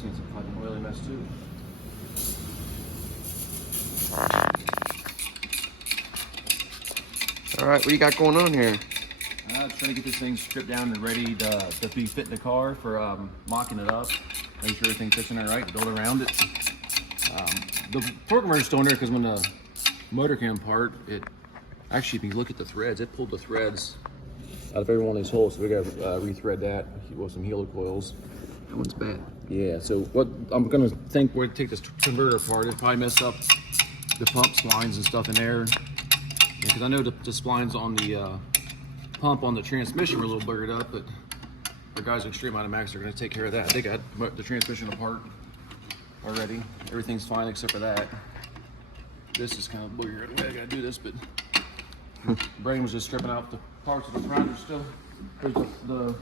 See, it's a fucking oily mess too. All right, what do you got going on here? Trying to get this thing stripped down and ready to be fit in the car for mocking it up. Make sure everything fits in there right, build around it. The torque converter's still in there because when the motor came apart, it actually, if you look at the threads, it pulled the threads out of every one of these holes. So we got to rethread that with some helicoils. That one's bad. Yeah, so what I'm gonna think we're gonna take this converter apart. It'll probably mess up the pump splines and stuff in there. Because I know the splines on the pump on the transmission were a little buggered up, but the guys at Extreme Automax are gonna take care of that. They got the transmission apart already. Everything's fine except for that. This is kind of buggered away. I gotta do this, but Brain was just stripping out the parts of the front. There's still the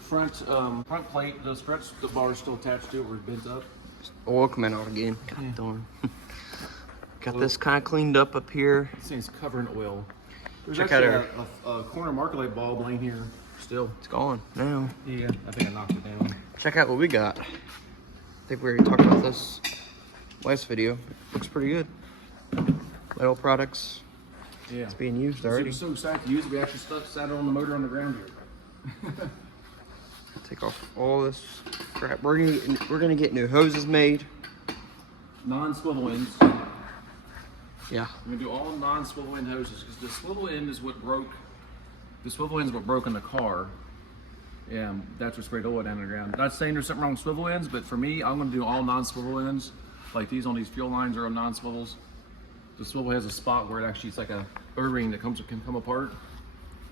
front plate, the bar is still attached to it, where it's bent up. Oil coming out again. God darn. Got this kind of cleaned up here. This thing's covered in oil. There's Check out actually a corner marker light bulb laying here still. It's gone now. Yeah, I think I knocked it down. Check out what we got. I think we already talked about this last video. Looks pretty good. Metal products. Yeah. It's being used already. So excited to use it. We actually sat it on the motor on the ground here. Take off all this crap. We're gonna get new hoses made. Non-swivel ends. Yeah. We're gonna do all non-swivel end hoses because the swivel end is what broke. The swivel end is what broke in the car. And that's what sprayed oil down the ground. Not saying there's something wrong with swivel ends, but for me, I'm gonna do all non-swivel ends. Like these on these fuel lines are on non-swivels. The swivel has a spot where it actually it's like a O-ring that can come apart.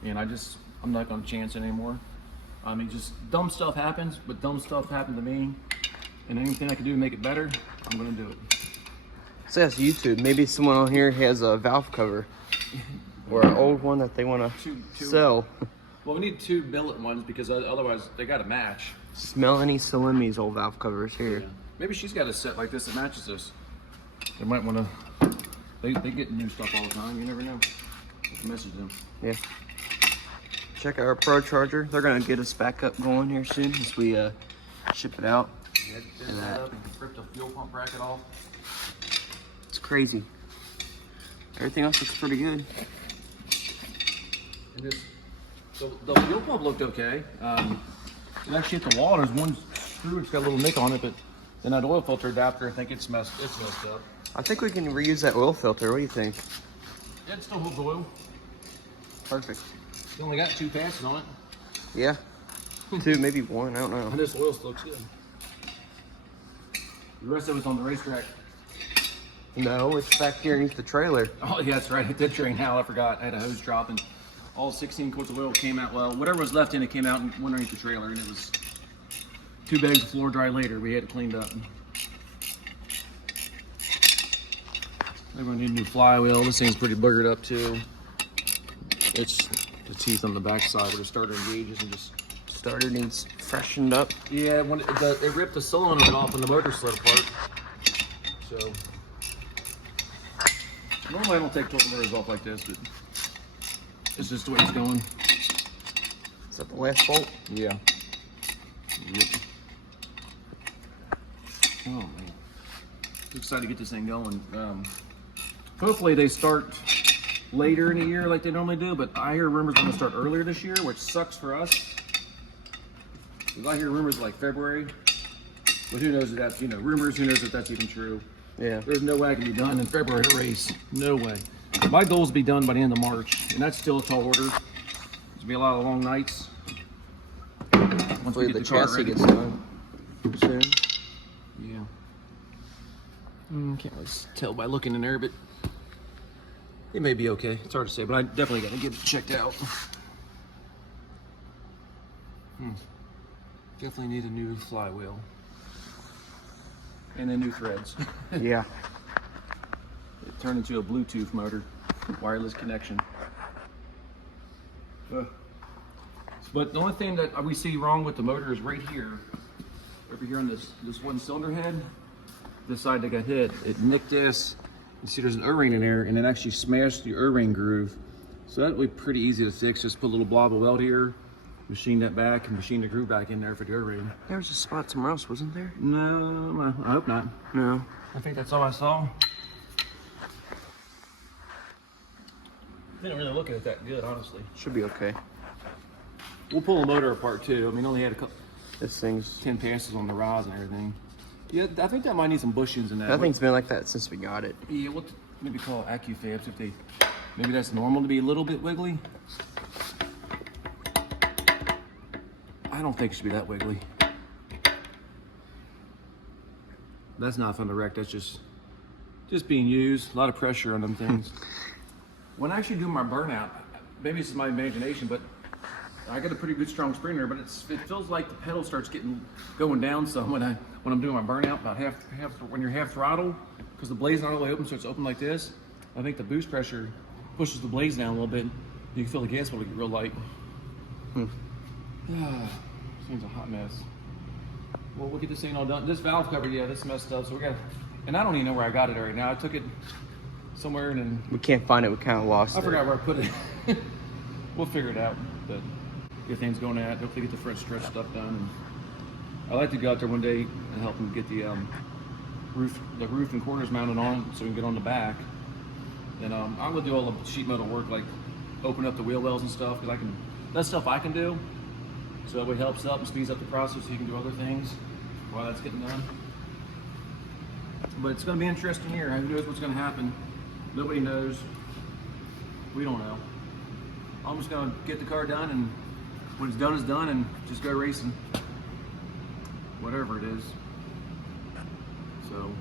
And I'm not gonna chance it anymore. I mean, just dumb stuff happens, but dumb stuff happened to me. And anything I can do to make it better, I'm gonna do it. It says YouTube. Maybe someone on here has a valve cover or an old one that they want to sell. Well, we need two billet ones because otherwise they got to match. Smell any Salemi's old valve covers here. Yeah. Maybe she's got a set like this that matches this. They might want to. They get new stuff all the time. You never know. You can message them. Yeah. Check out our Pro Charger. They're gonna get us back up going here soon as we ship it out. Yeah, and that up and rip the fuel pump bracket off. It's crazy. Everything else looks pretty good. And this, so the fuel pump looked okay. It actually hit the wall. There's one screw that's got a little nick on it, but then that oil filter adapter, I think it's messed up. I think we can reuse that oil filter. What do you think? Yeah, it still holds oil. Perfect. You only got 2 passes on it. Yeah. 2, maybe 1. I don't know. And this oil still looks good. The rest of it's on the racetrack. No, it's back here underneath the trailer. Oh, yeah, that's right. It did drain out. I forgot. I had a hose drop and all 16 quarts of oil came out. Well, whatever was left in it came out and went underneath the trailer, and it was 2 bags of floor dry later. We had it cleaned up. We're gonna need a new flywheel. This thing's pretty buggered up too. It's the teeth on the back side where the starter engages and just. Starter needs freshened up. Yeah, when it ripped the solenoid off and the motor slid apart. So normally I don't take torque converters off like this, but it's just the way it's going. Is that the last bolt? Yeah. Yep. Oh man, I'm excited to get this thing going. Hopefully they start later in the year like they normally do, but I hear rumors they're gonna start earlier this year, which sucks for us. Because I hear rumors like February, but who knows if that's, rumors, who knows if that's even true. Yeah. There's no way I can be done in February to race. No way. My goal is to be done by the end of March, and that's still a tall order. There's gonna be a lot of long nights. Once Hopefully the chassis gets done soon. Yeah. Can't really tell by looking in there, but it may be okay. It's hard to say, but I definitely got to get it checked out. Definitely need a new flywheel. And then new threads. Yeah. It turned into a Bluetooth motor, wireless connection. But the only thing that we see wrong with the motor is right here. Over here on this one cylinder head, this side that got hit, it nicked this. You see there's an O-ring in there and it actually smashed the O-ring groove. So that would be pretty easy to fix. Just put a little blob of weld here machine that back and machine the groove back in there for the air ring. There was a spot somewhere else, wasn't there? No, I hope not. No. I think that's all I saw. Didn't really look at it that good, honestly. Should be okay. We'll pull the motor apart too. I mean, only had a couple, This thing's... 10 passes on the rods and everything. Yeah, I think that might need some bushings in that. That thing's been like that since we got it. Yeah, we'll maybe call AccuFabs if they, maybe that's normal to be a little bit wiggly. I don't think it should be that wiggly. That's not fun to wreck, that's just being used. A lot of pressure on them things. When I actually do my burnout, maybe this is my imagination, but I got a pretty good strong spring there, but it feels like the pedal starts going down some when I'm doing my burnout, about half when you're half throttle, because the blade's not all the way open, so it's open like this. I think the boost pressure pushes the blades down a little bit. You can feel the gas pedal get real light. This thing's a hot mess. Well, we'll get this thing all done. This valve cover, yeah, this messed up, so we got, and I don't even know where I got it right now. I took it somewhere and then We can't find it. We kind of lost it. I forgot where I put it. We'll figure it out, but get things going at. Hopefully get the front stretch stuff done. And I'd like to go out there one day and help them get the roof and corners mounted on so we can get on the back. And I'm gonna do all the sheet metal work, like open up the wheel wells and stuff, because that's stuff I can do. So it helps up and speeds up the process so you can do other things while that's getting done. But it's gonna be an interesting year. Who knows what's gonna happen? Nobody knows. We don't know. I'm just gonna get the car done, and when it's done, it's done, and just go racing. Whatever it is. So